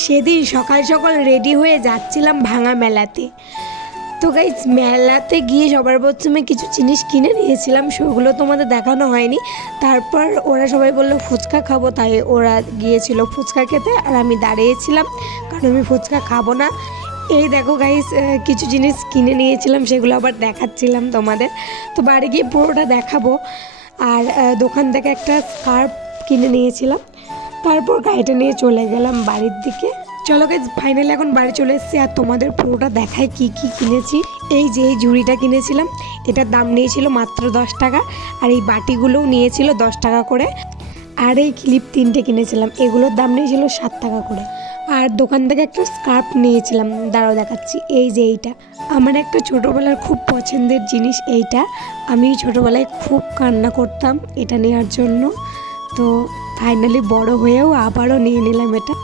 সেদিন সকাল সকাল রেডি হয়ে যাচ্ছিলাম ভাঙা মেলাতে। তো গাইজ মেলাতে গিয়ে সবার প্রথমে কিছু জিনিস কিনে নিয়েছিলাম, সেগুলো তোমাদের দেখানো হয়নি। তারপর ওরা সবাই বললো ফুচকা খাবো, তাই ওরা গিয়েছিল ফুচকা খেতে, আর আমি দাঁড়িয়েছিলাম কারণ আমি ফুচকা খাবো না। এই দেখো গাইজ কিছু জিনিস কিনে নিয়েছিলাম, সেগুলো আবার দেখাচ্ছিলাম তোমাদের। তো বাড়ি গিয়ে পুরোটা দেখাবো। আর দোকান থেকে একটা স্কার্ফ কিনে নিয়েছিলাম। তারপর গাড়িটা নিয়ে চলে গেলাম বাড়ির দিকে। চলো গাইজ ফাইনালি এখন বাড়ি চলে এসেছি, আর তোমাদের পুরোটা দেখায় কি কি কিনেছি। এই যে এই ঝুড়িটা কিনেছিলাম, এটার দাম নিয়েছিল মাত্র 10 টাকা। আর এই বাটিগুলোও নিয়েছিল 10 টাকা করে। আর এই ক্লিপ 3টে কিনেছিলাম, এগুলোর দাম নিয়েছিল 7 টাকা করে। আর দোকান থেকে একটা স্কার্ফ নিয়েছিলাম, দাঁড়াও দেখাচ্ছি। এই যে এইটা আমার একটা ছোটোবেলার খুব পছন্দের জিনিস। এইটা আমি ছোটোবেলায় খুব কান্না করতাম এটা নেওয়ার জন্য। তো ফাইনালি বড় হয়েও আবারও নিয়ে নিলাম এটা।